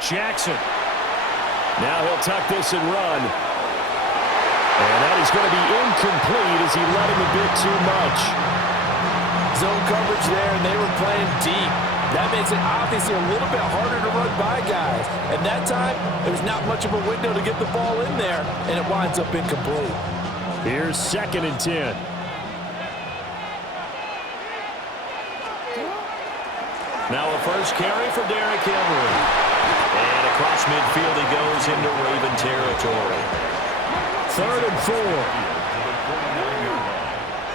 Jackson. Now he'll tuck this and run. And that is going to be incomplete as he led him a bit too much. Zone coverage there, and they were playing deep. That makes it obviously a little bit harder to run by guys. And that time, there was not much of a window to get the ball in there, and it winds up incomplete. Here's 2nd and 10. Now a first carry for Derrick Henry. And across midfield he goes into Raven territory. 3rd and 4.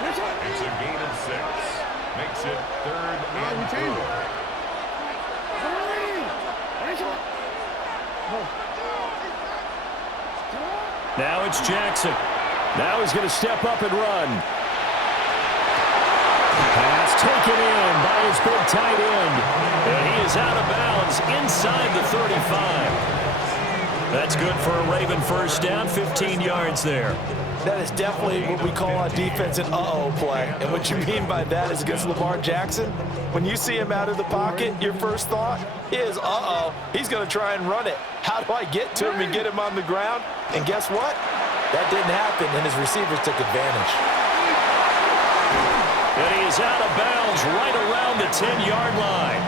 It's a gain of 6. Makes it 3rd and 4. Now it's Jackson. Now he's going to step up and run. Pass taken in by his big tight end. And he is out of bounds inside the 35. That's good for a Raven first down, 15 yards there. That is definitely what we call on defense an uh-oh play. And what you mean by that is against Lamar Jackson, when you see him out of the pocket, your first thought is, uh-oh, he's going to try and run it. How do I get to him and get him on the ground? And guess what? That didn't happen, and his receivers took advantage. And he is out of bounds right around the 10-yard line.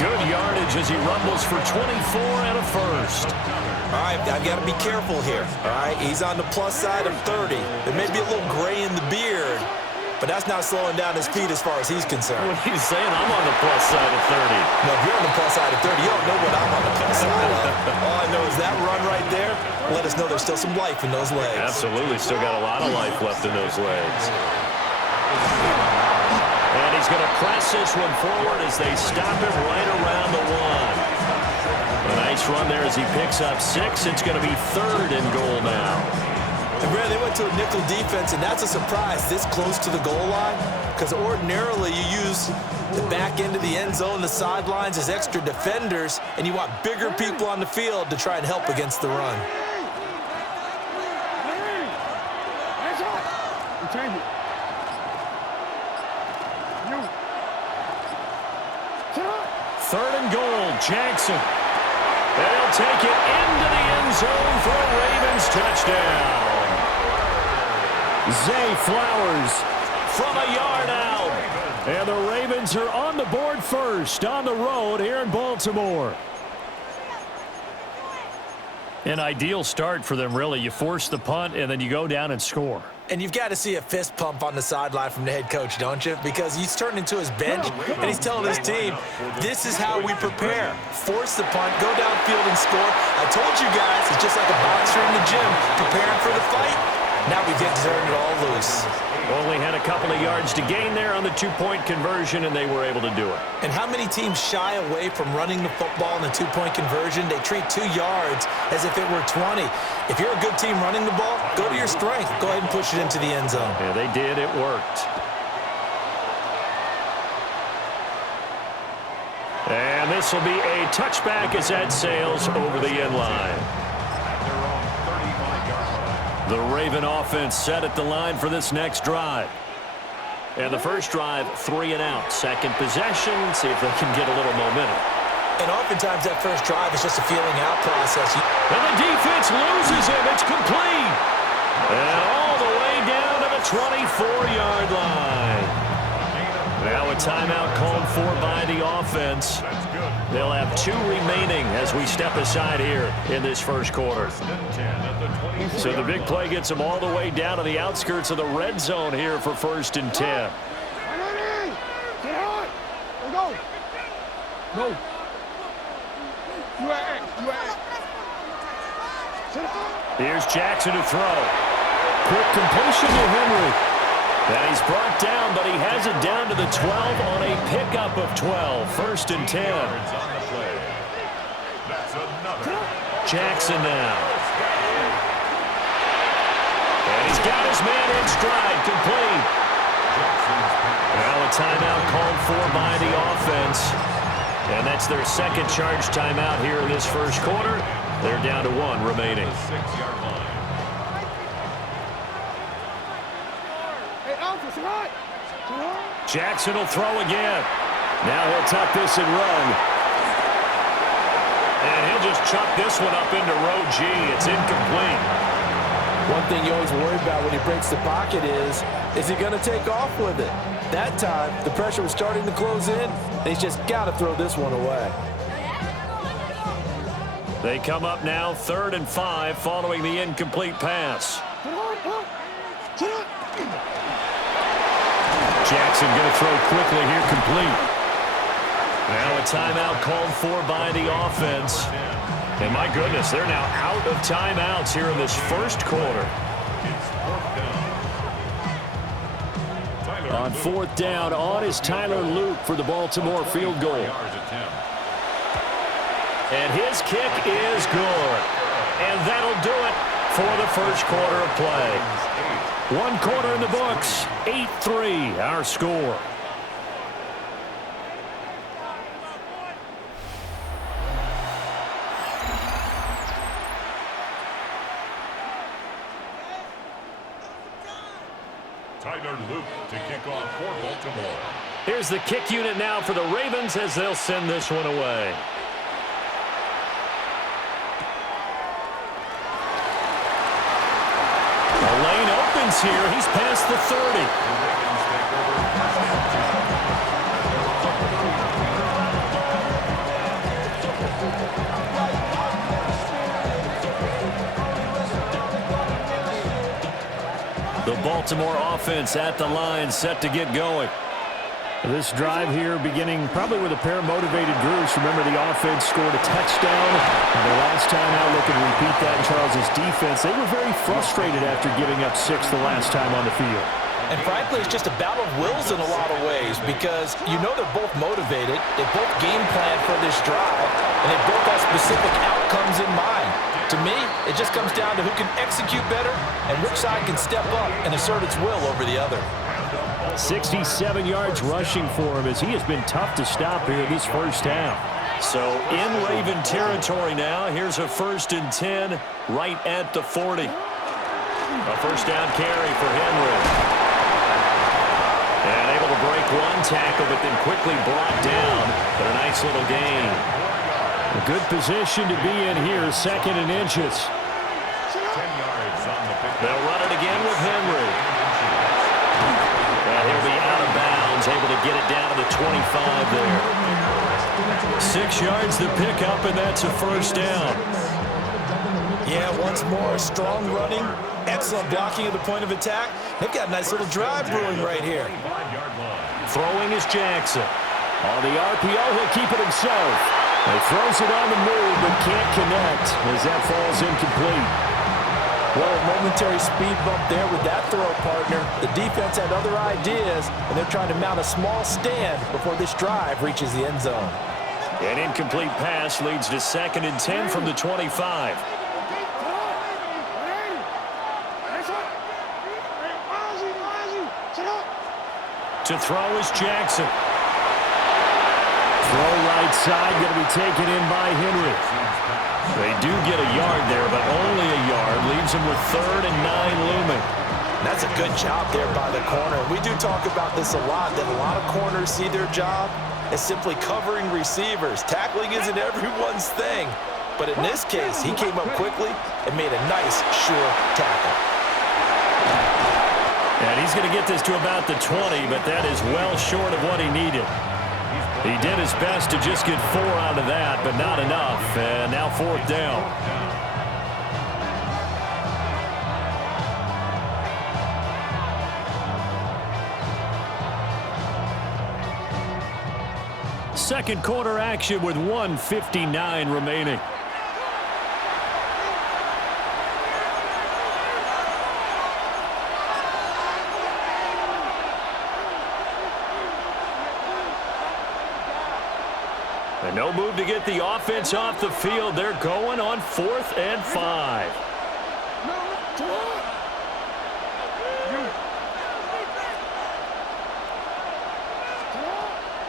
Good yardage as he rumbles for 24 and a first. All right, I've got to be careful here. All right, he's on the plus side of 30. There may be a little gray in the beard, but that's not slowing down his speed as far as he's concerned. What he's saying, I'm on the plus side of 30. No, if you're on the plus side of 30, you don't know what I'm on the plus side of. All I know is that run right there let us know there's still some life in those legs. Absolutely, still got a lot of life left in those legs. And he's going to press this one forward as they stop him right around the 1. A nice run there as he picks up 6. It's going to be 3rd and goal now. And Brad, they went to a nickel defense, and that's a surprise this close to the goal line, because ordinarily you use the back end of the end zone, the sidelines as extra defenders, and you want bigger people on the field to try and help against the run. Third and goal, Jackson. And he'll take it into the end zone for a Ravens touchdown. Zay Flowers from a yard out. And the Ravens are on the board first on the road here in Baltimore. An ideal start for them, really. You force the punt, and then you go down and score. And you've got to see a fist pump on the sideline from the head coach, don't you? Because he's turned into his bench, and he's telling his team, this is how we prepare. Force the punt, go downfield and score. I told you guys, it's just like a boxer in the gym preparing for the fight. Now we get to turn it all loose. Only had a couple of yards to gain there on the two-point conversion, and they were able to do it. And how many teams shy away from running the football in the two-point conversion? They treat 2 yards as if it were 20. If you're a good team running the ball, go to your strength. Go ahead and push it into the end zone. Yeah, they did. It worked. And this will be a touchback as that sails over the end line. The Raven offense set at the line for this next drive. And the first drive, 3 and out. Second possession, see if they can get a little momentum. And oftentimes that first drive is just a feeling out process. And the defense loses him. It's complete. And all the way down to the 24-yard line. Now a timeout called for by the offense. They'll have 2 remaining as we step aside here in this first quarter. So the big play gets them all the way down to the outskirts of the red zone here for 1st and 10. Here's Jackson to throw. Quick completion to Henry. And he's brought down, but he has it down to the 12 on a pickup of 12. 1st and 10. Jackson now. And he's got his man in stride, complete. Now a timeout called for by the offense. And that's their second charge timeout here in this first quarter. They're down to 1 remaining. Jackson will throw again. Now he'll tuck this and run. And he'll just chuck this one up into row G. It's incomplete. One thing you always worry about when he breaks the pocket is he going to take off with it? That time, the pressure was starting to close in, and he's just got to throw this one away. They come up now 3rd and 5 following the incomplete pass. Jackson going to throw quickly here, complete. Now a timeout called for by the offense. And my goodness, they're now out of timeouts here in this first quarter. On 4th down, on is Tyler Luke for the Baltimore field goal. And his kick is good. And that'll do it for the first quarter of play. 1 quarter in the books, 8-3 our score. Tyler Luke to kick off for Baltimore. Here's the kick unit now for the Ravens as they'll send this one away. The lane opens here. He's past the 30. The Baltimore offense at the line, set to get going. This drive here beginning probably with a pair of motivated groups. Remember, the offense scored a touchdown. And the last time out, look and repeat that in Charles' defense. They were very frustrated after giving up 6 the last time on the field. And frankly, it's just a battle of wills in a lot of ways because you know they're both motivated, they both game plan for this drive, and they both have specific outcomes in mind. To me, it just comes down to who can execute better and which side can step up and assert its will over the other. 67 yards rushing for him as he has been tough to stop here this first half. So in Raven territory now, here's a 1st and 10 right at the 40. A first down carry for Henry. And able to break 1 tackle, but then quickly brought down. But a nice little gain. A good position to be in here, 2nd and inches. 10 yards on the pick. They'll run it again with Henry. And he'll be out of bounds, able to get it down to the 25 there. 6 yards to pick up, and that's a first down. Yeah, once more, strong running, excellent blocking at the point of attack. They've got a nice little drive brewing right here. Throwing is Jackson. On the RPO, he'll keep it himself. He throws it on the move, but can't connect as that falls incomplete. Well, a momentary speed bump there with that throw, partner. The defense had other ideas, and they're trying to mount a small stand before this drive reaches the end zone. An incomplete pass leads to 2nd and 10 from the 25. To throw is Jackson. Throw right side, going to be taken in by Henry. They do get a yard there, but only a yard. Leaves them with 3rd and 9 looming. That's a good job there by the corner. We do talk about this a lot, that a lot of corners see their job as simply covering receivers. Tackling isn't everyone's thing. But in this case, he came up quickly and made a nice, sure tackle. And he's going to get this to about the 20, but that is well short of what he needed. He did his best to just get 4 out of that, but not enough. And now 4th down. Second quarter action with 1:59 remaining. And no move to get the offense off the field. They're going on 4th and 5.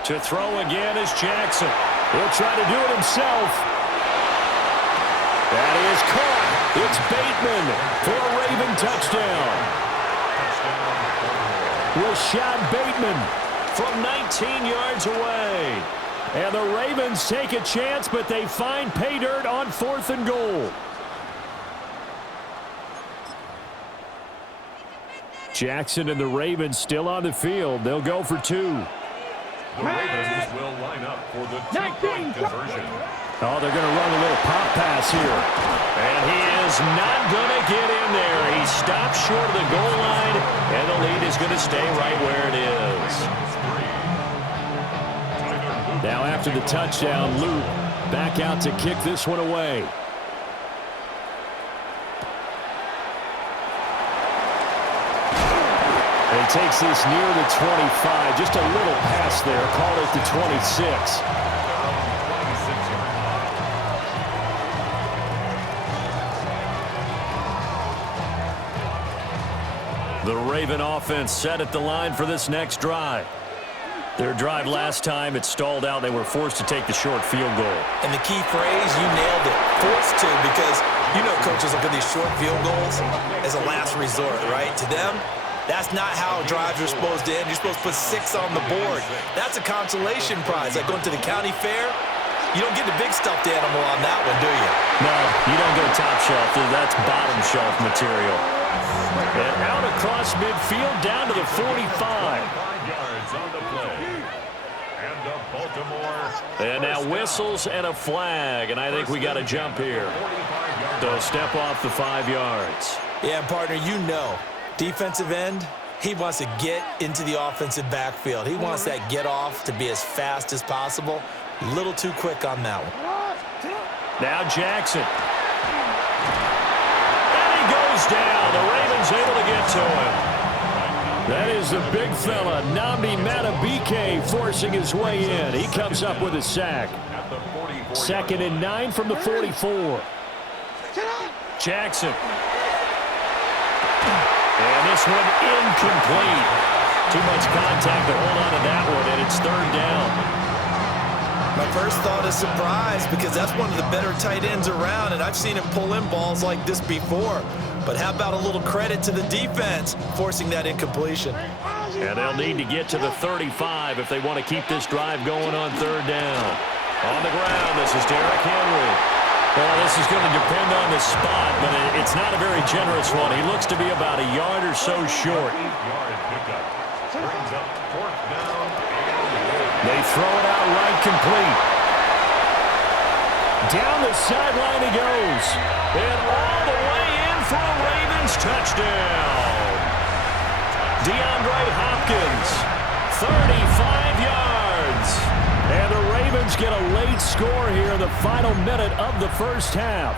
To throw again is Jackson. He'll try to do it himself. That is caught. It's Bateman for a Raven touchdown. Rashad Bateman from 19 yards away. And the Ravens take a chance, but they find pay dirt on 4th and goal. Jackson and the Ravens still on the field. They'll go for 2. The Ravens will line up for the two-point conversion. Oh, they're going to run a little pop pass here. And he is not going to get in there. He stops short of the goal line, and the lead is going to stay right where it is. Now after the touchdown, Luke back out to kick this one away. He takes this near the 25. Just a little pass there. Call it the 26. The Raven offense set at the line for this next drive. Their drive last time, it stalled out. They were forced to take the short field goal. And the key phrase, you nailed it. Forced to, because you know coaches look at these short field goals as a last resort, right? To them, that's not how drives are supposed to end. You're supposed to put 6 on the board. That's a consolation prize. Like going to the county fair, you don't get the big stuffed animal on that one, do you? No, you don't go top shelf. That's bottom shelf material. And out across midfield, down to the 45. 5 yards on the play. And the Baltimore. And now whistles and a flag, and I think we got a jump here. They'll step off the 5 yards. Yeah, partner, you know, defensive end, he wants to get into the offensive backfield. He wants that get off to be as fast as possible. A little too quick on that one. Now Jackson. And he goes down. The Ravens able to get to him. That is the big fella, Nnamdi Madubuike, forcing his way in. He comes up with a sack. 2nd and 9 from the 44. Jackson. And this one incomplete. Too much contact to hold on to that one, and it's 3rd down. My first thought is surprise, because that's one of the better tight ends around, and I've seen him pull in balls like this before. But how about a little credit to the defense forcing that incompletion? And they'll need to get to the 35 if they want to keep this drive going on 3rd down. On the ground, this is Derrick Henry. Well, this is going to depend on the spot, but it's not a very generous one. He looks to be about a yard or so short. 8-yard pickup. Brings up 4th down. They throw it out right complete. Down the sideline he goes. And all the way in for a Ravens touchdown. DeAndre Hopkins, 35 yards. And the Ravens get a late score here in the final minute of the first half.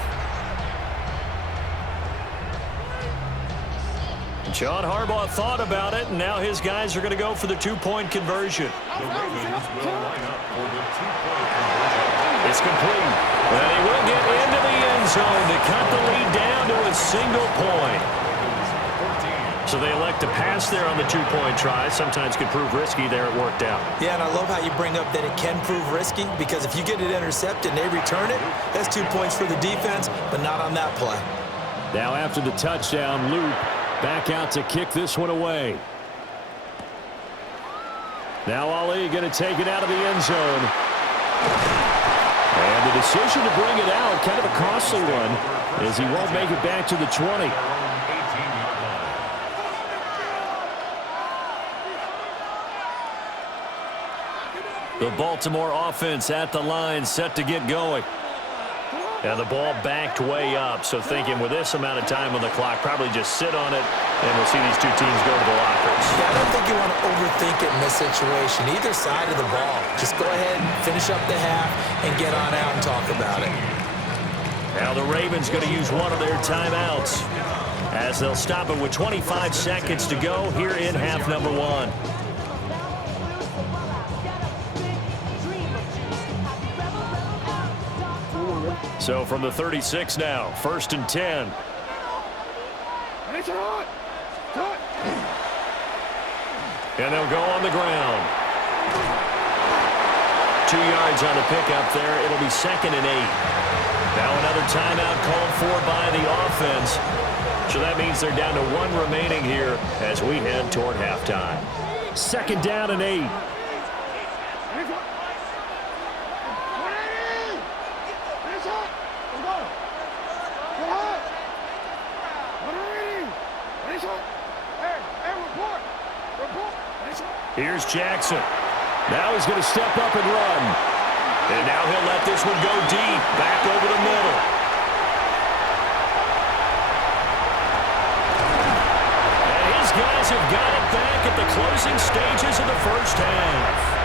John Harbaugh thought about it, and now his guys are going to go for the 2-point conversion. The Ravens will line up for the 2-point conversion. It's complete. And he will get into the end zone to cut the lead down to a single point. So they elect to pass there on the 2-point try. Sometimes could prove risky. There it worked out. Yeah, and I love how you bring up that it can prove risky, because if you get it intercepted and they return it, that's 2 points for the defense, but not on that play. Now after the touchdown, Luke back out to kick this one away. Now Ali going to take it out of the end zone. And the decision to bring it out, kind of a costly one, as he won't make it back to the 20. The Baltimore offense at the line, set to get going. And the ball backed way up, so thinking with this amount of time on the clock, probably just sit on it, and we'll see these two teams go to the lockers. Yeah, I don't think you want to overthink it in this situation. Either side of the ball. Just go ahead and finish up the half and get on out and talk about it. Now the Ravens going to use one of their timeouts, as they'll stop it with 25 seconds to go here in half number 1. So from the 36 now, 1st and 10. And they'll go on the ground. 2 yards on the pickup there. It'll be 2nd and 8. Now another timeout called for by the offense. So that means they're down to 1 remaining here as we head toward halftime. 2nd down and 8. Here's Jackson. Now he's going to step up and run. And now he'll let this one go deep, back over the middle. And his guys have got it back at the closing stages of the first half.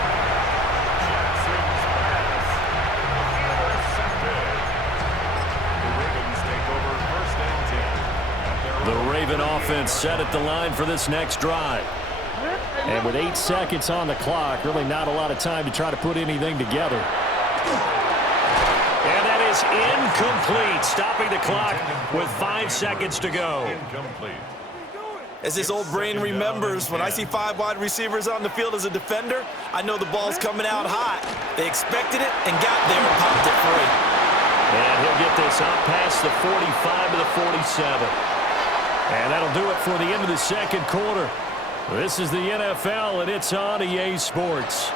The Raven offense set at the line for this next drive. And with 8 seconds on the clock, really not a lot of time to try to put anything together. And that is incomplete, stopping the clock with 5 seconds to go. Incomplete. As this old brain remembers, when I see 5 wide receivers on the field as a defender, I know the ball's coming out hot. They expected it and got there and popped it free. And he'll get this up past the 45 to the 47. And that'll do it for the end of the second quarter. This is the NFL, and it's on EA Sports.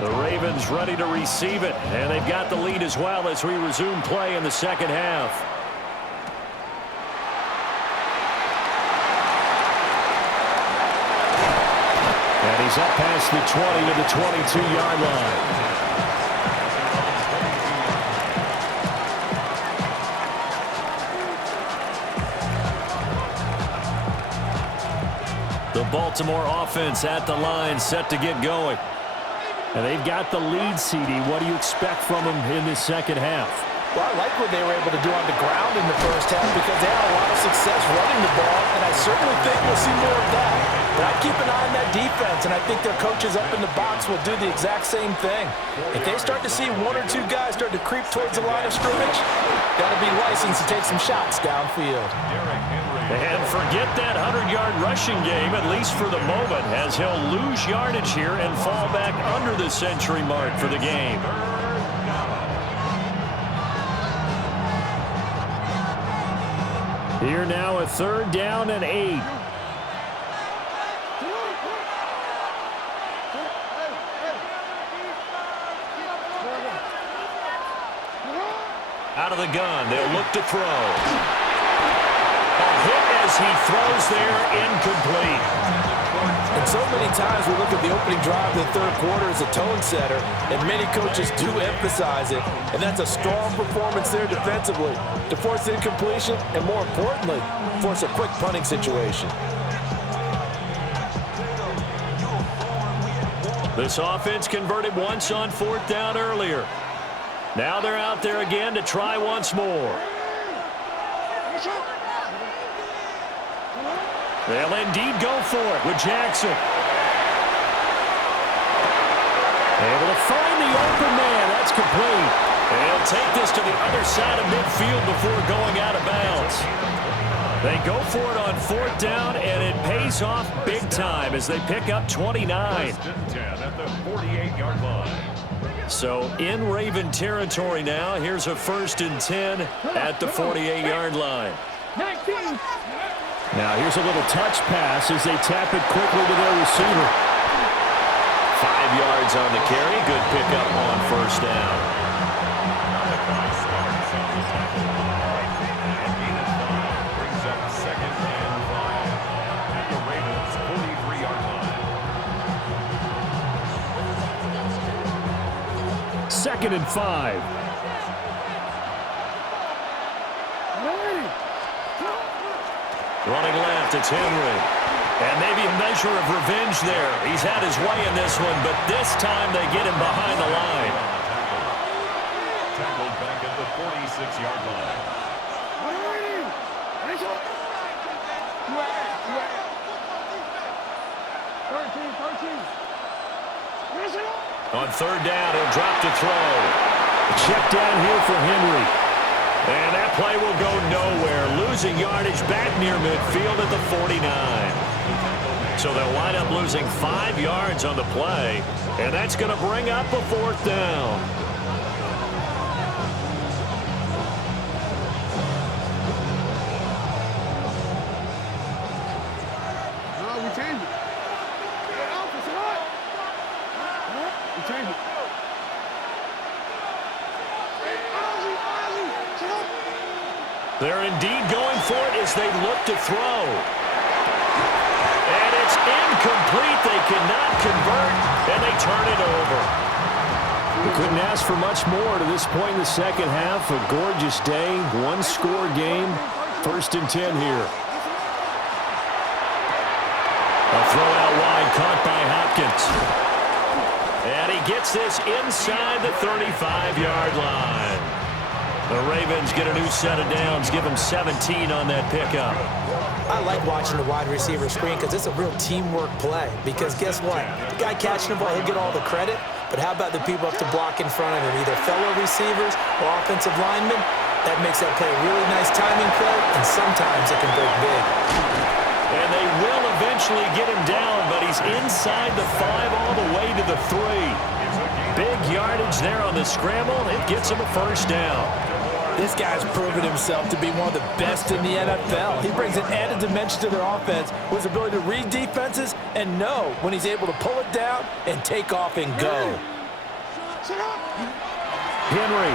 The Ravens ready to receive it, and they've got the lead as well as we resume play in the second half. And he's up past the 20 to the 22-yard line. The Baltimore offense at the line, set to get going. And they've got the lead, CD. What do you expect from them in this second half? Well, I like what they were able to do on the ground in the first half because they had a lot of success running the ball, and I certainly think we'll see more of that. But I keep an eye on that defense, and I think their coaches up in the box will do the exact same thing. If they start to see 1 or 2 guys start to creep towards the line of scrimmage, that'll be licensed to take some shots downfield. And forget that 100-yard rushing game, at least for the moment, as he'll lose yardage here and fall back under the century mark for the game. Here now, a 3rd down and 8. Out of the gun, they'll look to throw. A hit as he throws there, incomplete. And so many times we look at the opening drive of the third quarter as a tone setter, and many coaches do emphasize it, and that's a strong performance there defensively to force incompletion and, more importantly, force a quick punting situation. This offense converted once on 4th down earlier. Now they're out there again to try once more. They'll indeed go for it with Jackson. Able to find the open man. That's complete. And he'll take this to the other side of midfield before going out of bounds. They go for it on 4th down, and it pays off big time as they pick up 29. 1st and 10 at the 48-yard line. So in Raven territory now. Here's a 1st and 10 at the 48-yard line. Now here's a little touch pass as they tap it quickly to their receiver. 5 yards on the carry. Good pickup on 1st down. Brings up 2nd and 5 at the Ravens' 43-yard line. 2nd and 5. Running left, it's Henry. And maybe a measure of revenge there. He's had his way in this one, but this time they get him behind the line. Tackled back at the 46-yard line. On 3rd down, he'll drop to throw. Check down here for Henry. And that play will go nowhere. Losing yardage back near midfield at the 49. So they'll wind up losing 5 yards on the play. And that's going to bring up a 4th down. They're indeed going for it as they look to throw. And it's incomplete. They cannot convert, and they turn it over. We couldn't ask for much more to this point in the second half. A gorgeous day, one-score game, 1st and 10 here. A throw out wide, caught by Hopkins. And he gets this inside the 35-yard line. The Ravens get a new set of downs, give them 17 on that pickup. I like watching the wide receiver screen because it's a real teamwork play. Because guess what? The guy catching the ball, he'll get all the credit. But how about the people up to block in front of him, either fellow receivers or offensive linemen? That makes that play a really nice timing play, and sometimes it can break big. And they will eventually get him down, but he's inside the 5 all the way to the 3. Big yardage there on the scramble. It gets him a first down. This guy's proven himself to be one of the best in the NFL. He brings an added dimension to their offense with his ability to read defenses and know when he's able to pull it down and take off and go. Henry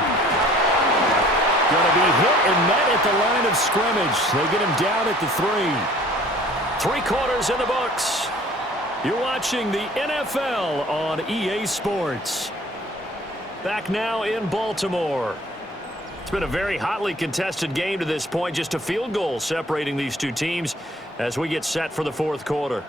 going to be hit and met at the line of scrimmage. They get him down at the 3. 3 quarters in the books. You're watching the NFL on EA Sports. Back now in Baltimore. It's been a very hotly contested game to this point. Just a field goal separating these two teams as we get set for the 4th quarter.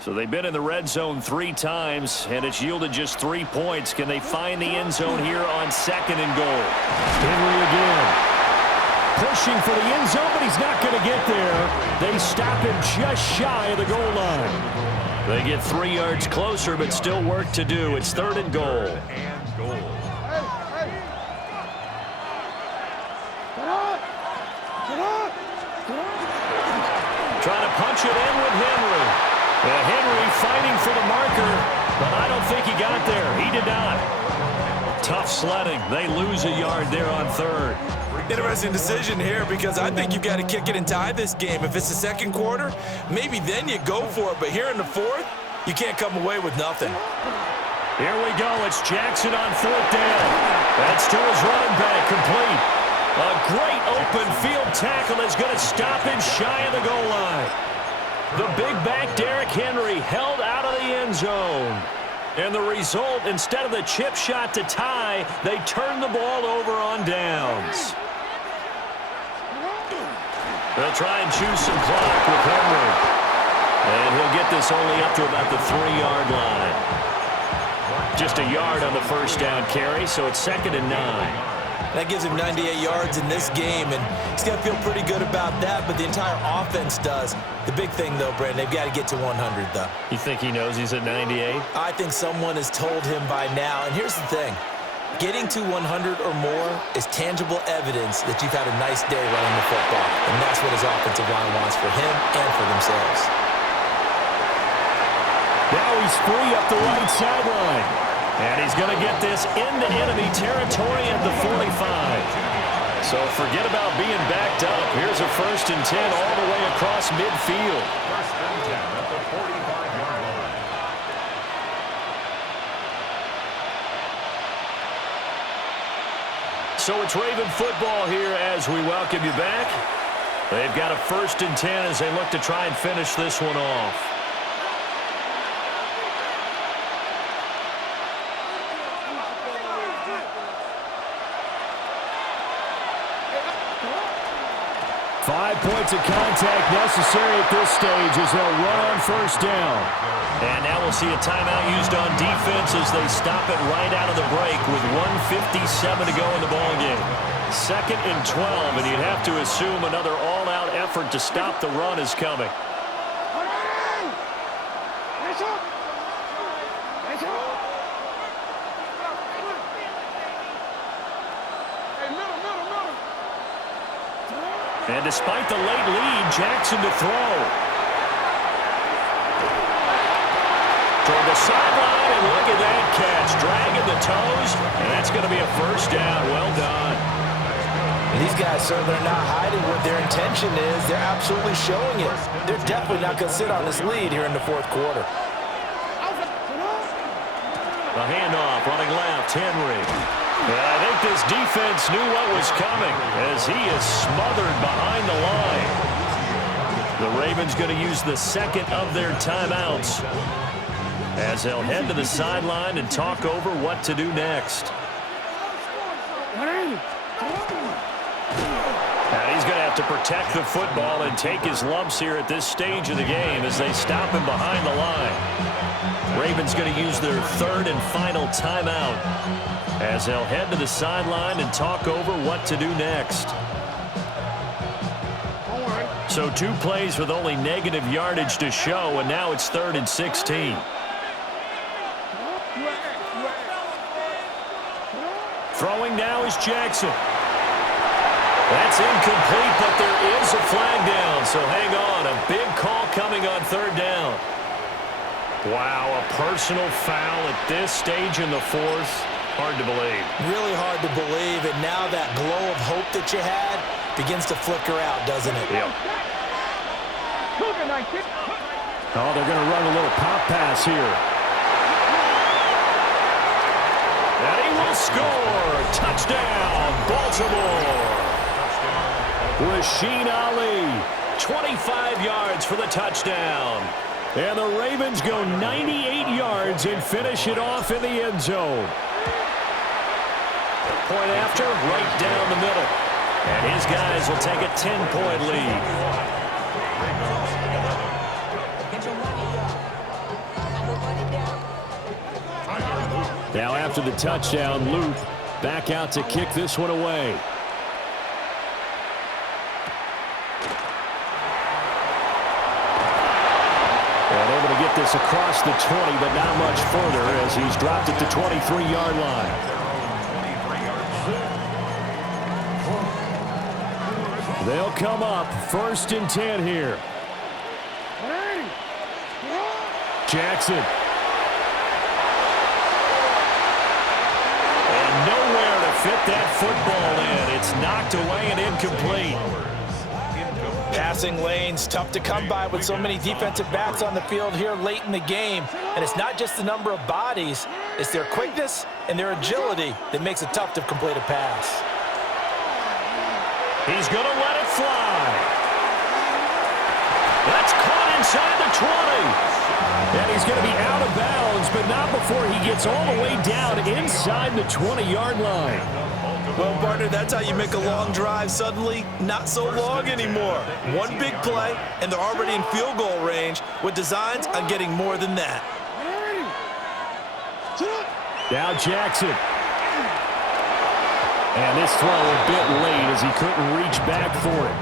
So they've been in the red zone 3 times, and it's yielded just 3 points. Can they find the end zone here on 2nd and goal? Henry again. Pushing for the end zone, but he's not going to get there. They stop him just shy of the goal line. They get 3 yards closer, but still work to do. It's 3rd and goal. Trying to punch it in with Henry. Henry fighting for the marker, but I don't think he got there. He did not. Tough sledding. They lose a yard there on 3rd. Interesting decision here because I think you've got to kick it and tie this game. If it's the 2nd quarter, maybe then you go for it. But here in the 4th, you can't come away with nothing. Here we go. It's Jackson on 4th down. That's to his running back, complete. A great open field tackle is going to stop him shy of the goal line. The big back, Derrick Henry, held out of the end zone. And the result, instead of the chip shot to tie, they turn the ball over on downs. They'll try and choose some clock with Henry. And he'll get this only up to about the 3-yard line. Just a yard on the first down carry, so it's 2nd and 9. That gives him 98 yards in this game, and he's going to feel pretty good about that, but the entire offense does. The big thing, though, Brandon, they've got to get to 100, though. You think he knows he's at 98? I think someone has told him by now, and here's the thing. Getting to 100 or more is tangible evidence that you've had a nice day running the football, and that's what his offensive line wants for him and for themselves. Now he's free up the right sideline. And he's going to get this into enemy territory at the 45. So forget about being backed up. Here's a 1st and 10 all the way across midfield. 1st and 10 at the 45-yard line. So it's Raven football here as we welcome you back. They've got a 1st and 10 as they look to try and finish this one off. Five points of contact necessary at this stage as they'll run on 1st down. And now we'll see a timeout used on defense as they stop it right out of the break with 1:57 to go in the ballgame. 2nd and 12, and you'd have to assume another all-out effort to stop the run is coming. And despite the late lead, Jackson to throw. Toward the sideline, and look at that catch. Dragging the toes, and that's going to be a 1st down. Well done. And these guys certainly are not hiding what their intention is. They're absolutely showing it. They're definitely not going to sit on this lead here in the 4th quarter. The handoff, running left, Henry. I think this defense knew what was coming as he is smothered behind the line. The Ravens going to use the second of their timeouts as they'll head to the sideline and talk over what to do next. And he's going to have to protect the football and take his lumps here at this stage of the game as they stop him behind the line. Ravens going to use their third and final timeout as they'll head to the sideline and talk over what to do next. So 2 plays with only negative yardage to show, and now it's 3rd and 16. Throwing now is Jackson. That's incomplete, but there is a flag down, so hang on. A big call coming on 3rd down. Wow, a personal foul at this stage in the 4th. Hard to believe. Really hard to believe, and now that glow of hope that you had begins to flicker out, doesn't it? Yep. Oh, they're going to run a little pop pass here. And he will score. Touchdown, Baltimore. Rasheen Ali, 25 yards for the touchdown. And the Ravens go 98 yards and finish it off in the end zone. Point after, right down the middle. And his guys will take a 10-point lead. Now after the touchdown, Luke back out to kick this one away. And able to get this across the 20, but not much further as he's dropped at the 23-yard line. They'll come up 1st and 10 here. Jackson. And nowhere to fit that football in. It's knocked away and incomplete. Passing lanes, tough to come by with so many defensive backs on the field here late in the game. And it's not just the number of bodies, it's their quickness and their agility that makes it tough to complete a pass. He's going to let it fly. That's caught inside the 20. And he's going to be out of bounds, but not before he gets all the way down inside the 20-yard line. Well, partner, that's how you make a long drive suddenly not so long anymore. One big play, and they're already in field goal range with designs on getting more than that. Now Jackson. And this throw a bit late as he couldn't reach back for it.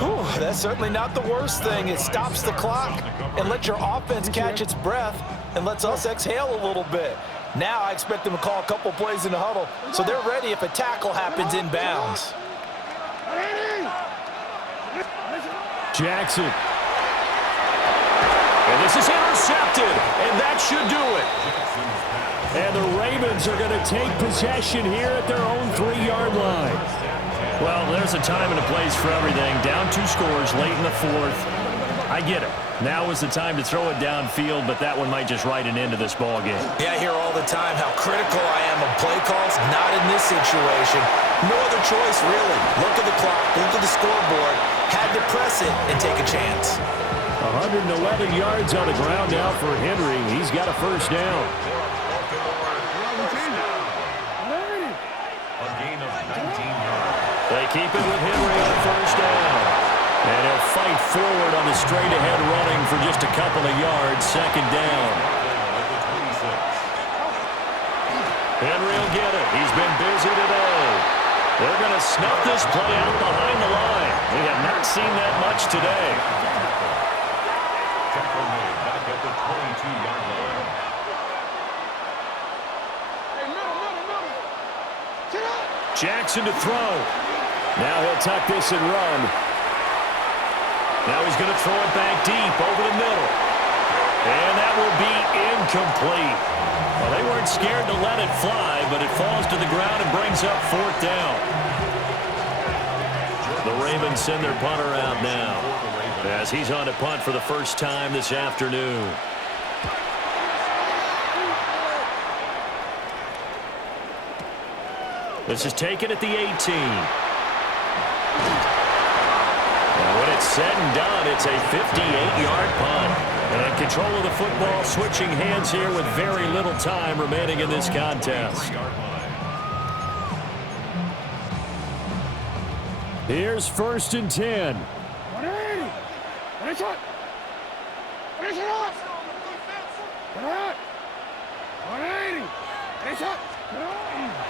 Whew, that's certainly not the worst thing. It stops the clock and lets your offense catch its breath and lets us exhale a little bit. Now I expect them to call a couple plays in the huddle so they're ready if a tackle happens inbounds. Jackson. And this is intercepted, and that should do it. And the Ravens are going to take possession here at their own 3-yard line. Well, there's a time and a place for everything. Down 2 scores late in the 4th. I get it. Now is the time to throw it downfield, but that one might just write an end to this ball game. Yeah, I hear all the time how critical I am of play calls. Not in this situation. No other choice, really. Look at the clock, look at the scoreboard. Had to press it and take a chance. 111 yards on the ground now for Henry. He's got a 1st down. They keep it with Henry on 1st down. And he'll fight forward on the straight-ahead running for just a couple of yards. 2nd down. Henry will get it. He's been busy today. They're going to snuff this play out behind the line. We have not seen that much today. Tackle made back at the 22-yard line. Jackson to throw. Now he'll tuck this and run. Now he's going to throw it back deep over the middle. And that will be incomplete. Well, they weren't scared to let it fly, but it falls to the ground and brings up 4th down. The Ravens send their punter out now as he's on to punt for the first time this afternoon. This is taken at the 18. And when it's said and done, it's a 58-yard punt. And in control of the football, switching hands here with very little time remaining in this contest. Here's 1st and 10.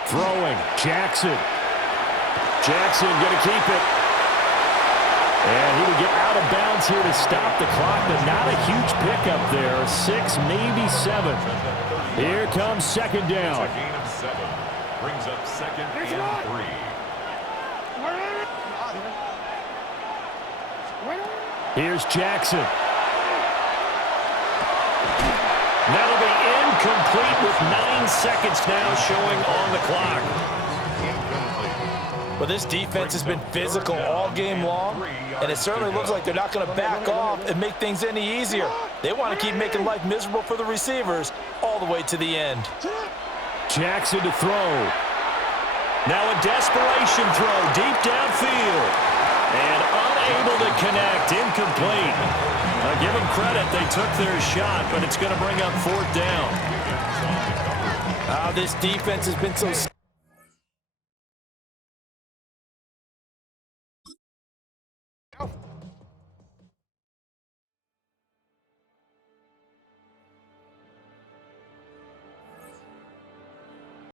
Throwing, Jackson. Jackson going to keep it. And he will get out of bounds here to stop the clock, but not a huge pickup there. 6, maybe 7. Here comes 2nd down. A gain of 7. Brings up 2nd and 3. Here's Jackson. That'll be incomplete with 9 seconds now showing on the clock. Well, this defense has been physical all game long, and it certainly looks like they're not going to back off and make things any easier. They want to keep making life miserable for the receivers all the way to the end. Jackson to throw. Now a desperation throw deep downfield. And unable to connect, incomplete. Now give them credit, they took their shot, but it's going to bring up 4th down. This defense has been so